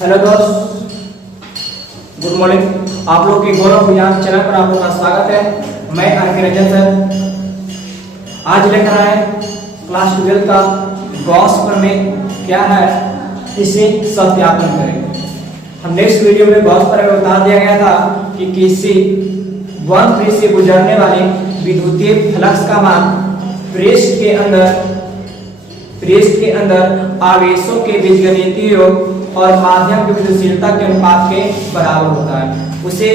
Hello दोस्त, good morning. आप लोग के गौरव विज्ञान चैनल पर आप लोग का स्वागत है। मैं आर.के. रंजन सर आज लेकर आए क्लास 12 का गॉस प्रमेय क्या है, इसे सत्यापन करेंगे। हम नेक्स्ट वीडियो में गॉस प्रमेय बता दिया गया था कि किसी वक्र से गुजरने वाले विद्युतीय फ्लक्स का मान पृष्ठ के अंदर आवेशों के बीजगणितीय योग और माध्यम की विद्युतशीलता के अनुपात के बराबर होता है। उसे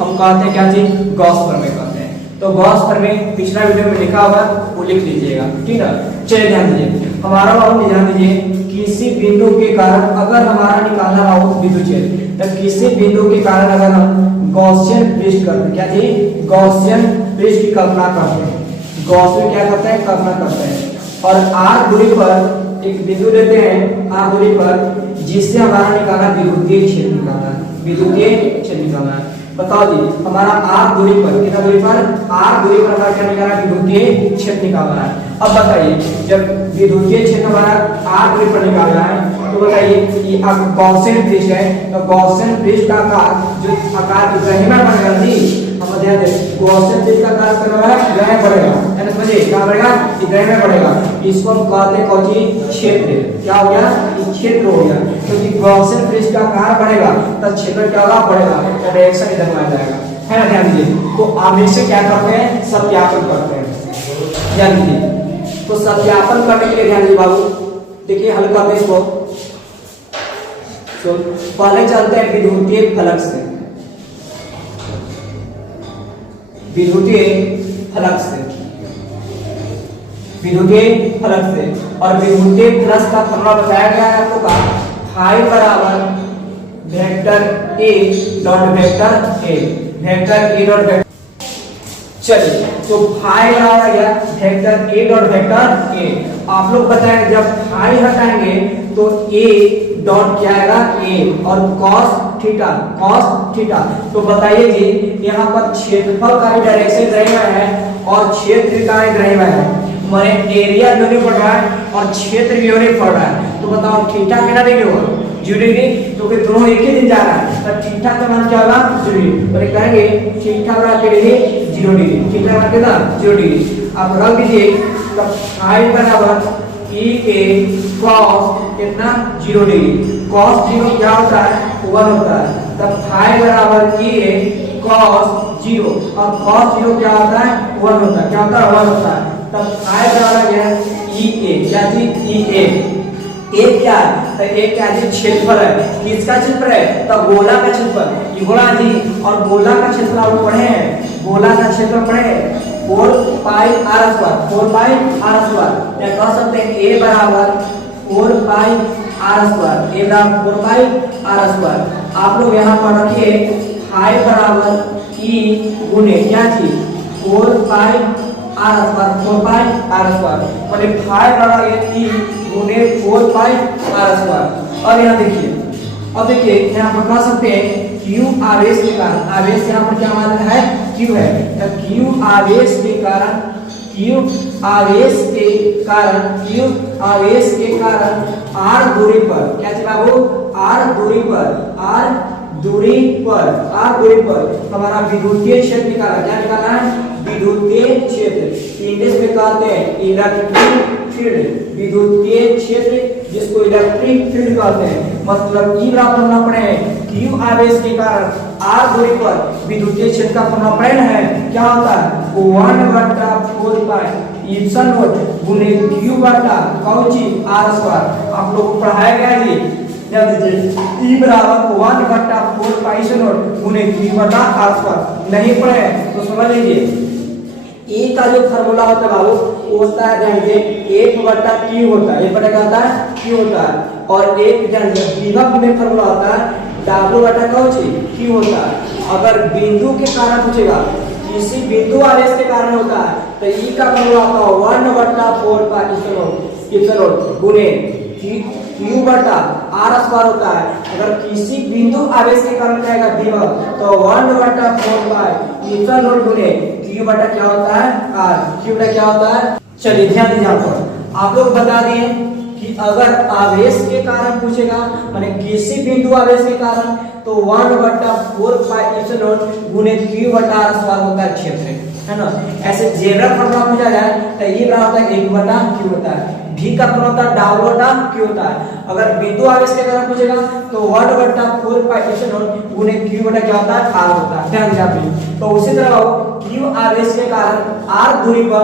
हम कहते हैं क्या चीज, गॉस प्रमेय कहते हैं। तो गॉस प्रमेय पिछला वीडियो में लिखा हुआ वो लिख लीजिएगा, ठीक है। चलिए ध्यान दीजिए, हमारा बाबू ध्यान दीजिए, किसी बिंदु के कारण अगर हमारा निकालना बाबू विद्युत क्षेत्र, तो किसी बिंदु के कारण अगर हम गॉसियन पृष्ठ करते हैं, क्या जी, गॉसियन पृष्ठ की कल्पना करते हैं। गॉसियन क्या करते हैं, कल्पना करते हैं। और r दूरी पर एक बिंदु लेते हैं, r दूरी पर, जिससे हमारा निकालना विद्युतीय क्षेत्र निकालना है, विद्युतीय क्षेत्र निकालना है। बताओ जी, हमारा r दूरी पर, कितना दूरी पर, r दूरी पर हमारा क्या निकालना है, विद्युतीय क्षेत्र निकालना है। अब बताइए, जब विद्युतीय क्षेत्र हमारा r दूरी पर निकालना है, तो बताइए कि अब गॉसियन पृष्ठ है, तो गॉसियन पृष्ठ का आकार जो आकार ग्रहण बनेगा जी, हम ध्यान दें, गॉसियन पृष्ठ का आकार करना है ग्रहण बढ़ेगा, यानी समझिए क्या बढ़ेगा, ग्रहण बढ़ेगा। इसको हम कहते हैं कौन सी, क्षेत्र। क्या हो गया, क्षेत्र हो गया। क्योंकि गॉसियन पृष्ठ का आकार बढ़ेगा तो क्षेत्र क्या होगा, बढ़ेगा, तो डायरेक्शन इधर में आ जाएगा, है ना। ध्यान दीजिए, तो आप इससे क्या करते हैं, सत्यापन करते हैं। ध्यान दीजिए, तो सत्यापन करने के लिए ध्यान दीजिए बाबू, देखिए हल करते हैं इसको। तो पहले चलते हैं विद्युतीय फ्लक्स से, विद्युतीय फ्लक्स से, विद्युतीय फ्लक्स से। और विद्युतीय फ्लक्स का फॉर्मूला बताया गया है आपको का, फाई बराबर vector A dot vector A, vector A dot vector. चलिए, तो फाई बराबर गया vector A dot vector A. आप लोग बताएंगे जब फाई हटाएंगे तो ए डॉट क्या आएगा, ए, और cos थीटा। तो बताइए जी, यहाँ पर क्षेत्रफल का ही डायरेक्शन ग्रही हुआ है और क्षेत्र का ही ग्रही हुआ है, माने एरिया भी नहीं पड़ रहा है और क्षेत्र भी नहीं पड़ रहा है। तो बताओ थीटा कितना डिग्री होगा, 0 डिग्री। तो फिर दोनों एक ही दिन जा रहा है, तो थीटा का मान क्या होगा, 0 डिग्री। तो कहेंगे थीटा बराबर कितना, 0 डिग्री। थीटा बराबर कितना, 0 डिग्री। आप रख दीजिए, तो फाई बराबर ई ए cos कितना, 0 डिग्री। cos 0 क्या होता है, 1 होता है। तब फाई बराबर ई ए cos 0, और cos 0 क्या होता है, 1 होता है। क्या होता है, 1 होता है। तब फाई बराबर क्या है, ई ए, क्या चीज, ई ए। ए क्या है, तो ए क्या है, क्षेत्रफल है। किसका क्षेत्रफल है, तो गोला का क्षेत्रफल। ये गोला जी, और गोला का क्षेत्रफल आप पढ़े हैं, गोला का क्षेत्रफल पढ़े 4 pi r square, 4 pi r square. या कह सकते हैं ए बराबर 4 पाई आर स्क्वायर, ए बराबर 4 पाई आर स्क्वायर। आप लोग यहाँ पर रखिए फाई बराबर ई गुने क्या चीज, 4 pi r square, 4 pi r square, मतलब फाई बराबर ई गुने 4 पाई आर स्क्वायर। और यहाँ देखिए, अब देखिए यहाँ पर कह सकते हैं Q आवेश के कारण, आवेश यहाँ पर क्या मान है, Q है। तो Q आवेश के कारण, Q आवेश के कारण R दूरी पर, क्या चीज बाबू, R दूरी पर हमारा विद्युतीय क्षेत्र निकाला। क्या निकालना है, विद्युतीय क्षेत्र। इंग्लिश में कहते हैं इलेक्ट्रिक फील्ड, विद्युतीय क्षेत्र जिसको इलेक्ट्रिक फील्ड कहते हैं। मतलब ई बराबर होना पड़े Q आवेश के कारण R दूरी पर विद्युतीय क्षेत्र का फॉर्मूला पढ़े है, क्या होता है, 1/4 पाई एप्सिलॉन नॉट गुने Q बटा कौची R स्क्वायर। आप लोगों को पढ़ाया गया जी, ध्यान दीजिए, E बराबर 1/4 पाई एप्सिलॉन नॉट गुने Q बटा R स्क्वायर। नहीं पढ़े तो समझ लीजिए, E का जो फार्मूला होता है बाबू, वो होता है, ध्यान दीजिए, 1/Q होता है, 1 बटा क्या होता है, Q होता है। और एक ध्यान दीजिए, विभव में फार्मूला होता है W बटा Q होता है। अगर बिंदु के कारण पूछेगा, किसी बिंदु आवेश के कारण होता है, तो E का फार्मूला होता है 1/4 पाई एप्सिलॉन गुने Q बटा R स्क्वायर होता है। अगर किसी बिंदु आवेश के कारण कहेगा विभव, तो 1/4 पाई एप्सिलॉन गुने Q बटा क्या होता है, R। Q बटा क्या होता है, चलिए ध्यान दीजिए। आप लोग बता दिए कि अगर आवेश के कारण पूछेगा माने किसी बिंदु आवेश के कारण तो 1/4 पाई एप्सिलॉन गुने q बटा r स्क्वायर होता है क्षेत्र, है ना। ऐसे जनरल फॉर्मूला पूछा जाए तो ये बराबर होता है 1/q होता है, v का फॉर्मूला होता है डाउ बटा q होता है। अगर बिंदु आवेश के कारण पूछेगा तो 1/4 पाई एप्सिलॉन गुने q बटा क्या होता है r होता है, ध्यान दीजिए। तो उसी तरह q आवेश के कारण r दूरी पर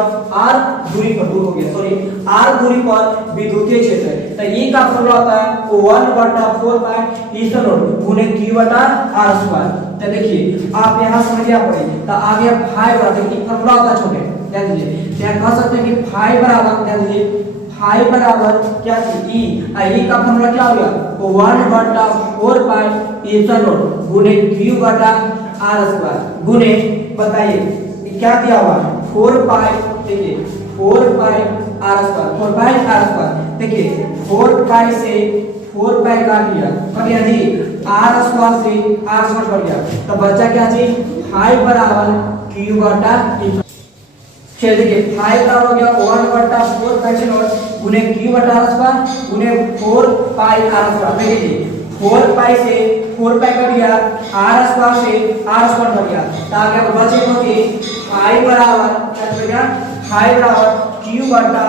दूर हो गया सॉरी r दूरी पर विद्युतीय क्षेत्र है, तो E का फॉर्मूला होता है 1/4 पाई एप्सिलॉन गुने q बटा r स्क्वायर। तो देखिए आप यहां समझिए पड़े तो आगे फाई बराबर की फॉर्मूला होता है छोटे, ध्यान दीजिए। क्या कह सकते हैं कि फाई बराबर, ध्यान दीजिए, फाई बराबर क्या थी E का फॉर्मूला क्या हो गया 1/4 पाई एप्सिलॉन गुने q बटा r स्क्वायर गुने बताइए क्या दिया हुआ 4 पाई, देखिए 4 पाई r स्क्वायर, 4 पाई r स्क्वायर, देखिए 4 पाई से 4 पाई काट लिया जी r स्क्वायर से r स्क्वायर कट गया, तो बचा क्या चीज फाई बराबर q बटा चलिए देखिए फाई बराबर हो गया 1/4 पाई एप्सिलॉन गुने q बटा r स्क्वायर गुने 4 पाई r स्क्वायर। देखिए 4 पाई से 4 पाई कट गया, r स्क्वायर से r स्क्वायर कट गया, तो आगे बचेगा कि फाई बराबर क्या बचेगा फाई बराबर q बटा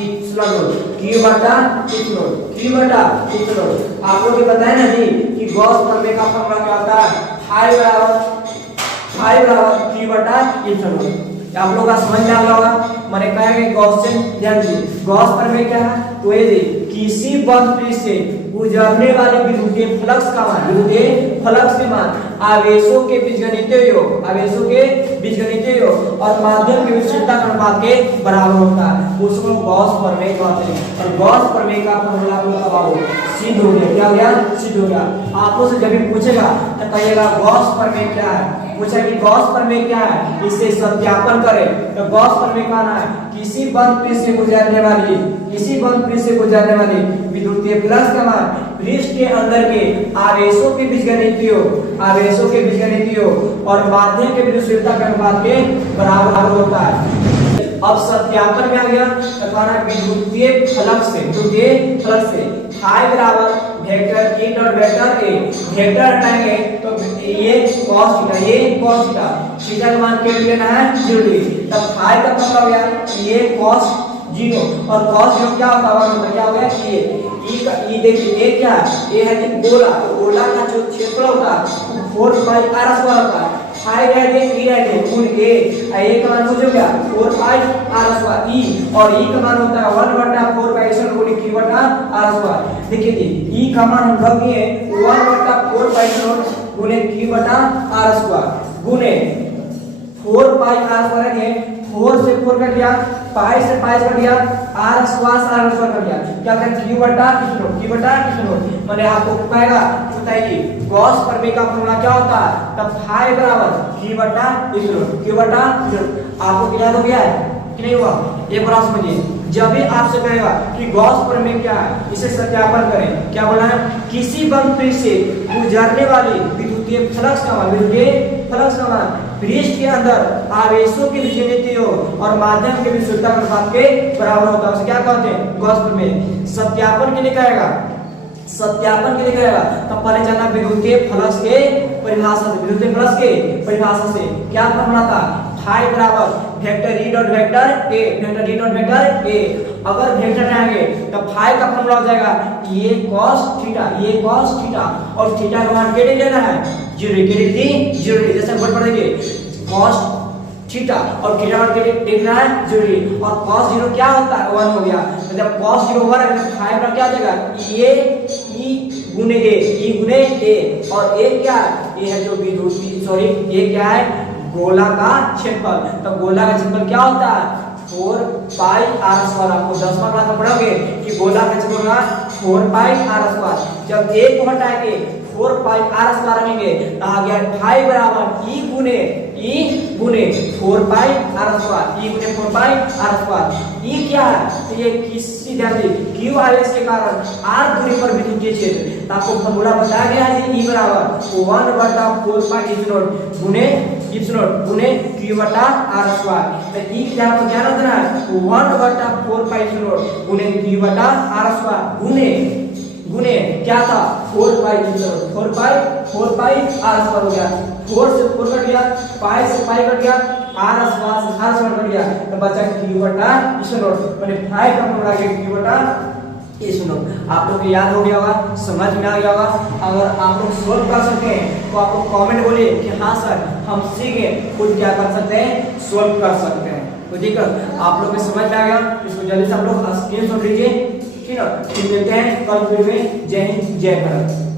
एप्सिलॉन q बटा एप्सिलॉन q बटा एप्सिलॉन। आप लोग ये बताए ना जी कि गॉस प्रमेय का फॉर्मूला क्या होता है फाई बराबर q बटा एप्सिलॉन। आप लोग का समझ में आ गया होगा। मैंने कहा कि गॉसियन ध्यान दीजिए गॉस प्रमेय क्या है तो ये किसी बंद पृष्ठ से गुजरने वाले विद्युतीय फ्लक्स का मान, विद्युतीय फ्लक्स के मान आवेशों के बीजगणितीय योग, आवेशों के बीजगणितीय योग और माध्यम के विशुद्धता के अनुपात के बराबर होता है, उसको गॉस प्रमेय कहते हैं। और गॉस प्रमेय का फॉर्मूला आप सिद्ध हो गया, क्या हो गया सिद्ध हो गया। आपको से जब भी पूछेगा तो कहिएगा गॉस प्रमेय क्या है, पूछा कि गॉस प्रमेय क्या है, इससे सत्यापन करें। तो गॉस प्रमेय कहना है किसी बंद पृष्ठ से गुजरने वाली, किसी बंद पृष्ठ से गुजरने वाली विद्युतीय फ्लक्स का मान पृष्ठ के अंदर के आवेशों के बीजगणितीय योग, आवेशों के बीजगणितीय योग और माध्यम के विद्युतीयता के अनुपात के बराबर होता है। अब सत्यापन में आ गया तो कहना विद्युतीय फ्लक्स से, विद्युतीय फ्लक्स से फाई बराबर vector E dot vector A, vector हटाएंगे तो ये cos थीटा, ये cos थीटा, थीटा का मान क्या लेना है 0 डिग्री। तब फाई का मतलब हो गया ये cos 0 और cos 0 क्या होता है क्या हो गया E का E देखिए ये क्या है ये है कि गोला, तो गोला का जो क्षेत्रफल होता है 4 पाई r स्क्वायर होता है, फाई रह गए E रह गए गुण A का मान हो गया 4 पाई r स्क्वायर E और E का मान होता है 1/4 पाई एप्सिलॉन गुणे q बटा r स्क्वायर। देखिए जी E का मान हम रख दिए 1/4 पाई एप्सिलॉन गुणे q बटा r स्क्वायर गुणे 4 पाई r स्क्वायर है 4 से 4 कट गया, पाई से पाई कट गया, r स्क्वायर कट गया, क्या करें q बटा एप्सिलॉन। मैंने आपको कहेगा बताइए गॉस प्रमेय का फॉर्मूला क्या होता है, तब फाई बराबर q बटा एप्सिलॉन। आपको याद हो गया है कि नहीं हुआ, एक बार समझिए। जब भी आपसे कहेगा कि गॉस प्रमेय क्या है इसे सत्यापन करें, क्या बोला है किसी बंद पृष्ठ से गुजरने वाली विद्युतीय फ्लक्स का मान, विद्युतीय फ्लक्स का मान पृष्ठ के अंदर आवेशों के बीजगणितीय योग और माध्यम के विशुद्धता के अनुपात के बराबर होता है, उसे क्या कहते हैं गॉस प्रमेय। सत्यापन के लिए कहेगा, सत्यापन के लिए कहेगा तब पहले चलना विद्युतीय फ्लक्स के परिभाषा से, विद्युतीय फ्लक्स के परिभाषा से क्या फॉर्मूला था फाई बराबर vector E dot vector A, vector E dot vector A। अगर वेक्टर रहेंगे तो फाई का फॉर्मूला हो जाएगा ये cos थीटा, ये cos थीटा और थीटा का मान क्या लेना है 0 डिग्री, 0 डिग्री जैसे बोर्ड पर देखिए cos थीटा और थीटा का मान देखना है 0 डिग्री और cos 0 क्या होता है 1 हो गया, तो जब cos 0 1 है तो फाई का क्या हो जाएगा ये E गुने A और A क्या है ये है जो विद्युत सॉरी ये क्या है गोला का क्षेत्रफल। तो गोला का क्षेत्रफल क्या होता है 4 पाई r स्क्वायर। आपको 10वां क्लास में पढ़ोगे कि गोला का क्षेत्रफल का 4 पाई r स्क्वायर। जब a को हटाएंगे 4 पाई r स्क्वायर रखेंगे तो आ गया फाई बराबर E गुने 4 पाई r स्क्वायर, E गुने 4 पाई r स्क्वायर। E क्या है तो ये किसी ध्यान दीजिए q आवेश के कारण r दूरी पर विद्युतीय क्षेत्र। तो आपको फॉर्मूला बताया गया है E बराबर 1/4 पाई एप्सिलॉन गुने इप्स नॉट गुने q बटा r स्क्वायर। तो ई क्या आपको क्या रखना है 1 बटा 4 पाई इप्स नॉट गुने q बटा r स्क्वायर गुने गुने क्या था 4 पाई इप्स नॉट 4 पाई r स्क्वायर हो गया। 4 से 4 कट गया, पाई से पाई कट गया, r स्क्वायर कट गया, तो बचा q बटा इप्स नॉट माने 5 का फॉर्मूला है q बटा इप्स नॉट। आप लोग को याद हो गया होगा, समझ में आ गया होगा। अगर आप लोग सोल्व कर सके तो आप लोग कमेंट बोलिए कि हाँ सर हम सीखे खुद क्या कर सकते हैं, सोल्व कर सकते हैं। तो ठीक है, आप लोग को समझ में आ गया, इसको जल्दी से आप लोग स्क्रीनशॉट लीजिए। ठीक है, फिर मिलते हैं कल वीडियो में। जय हिंद जय भारत।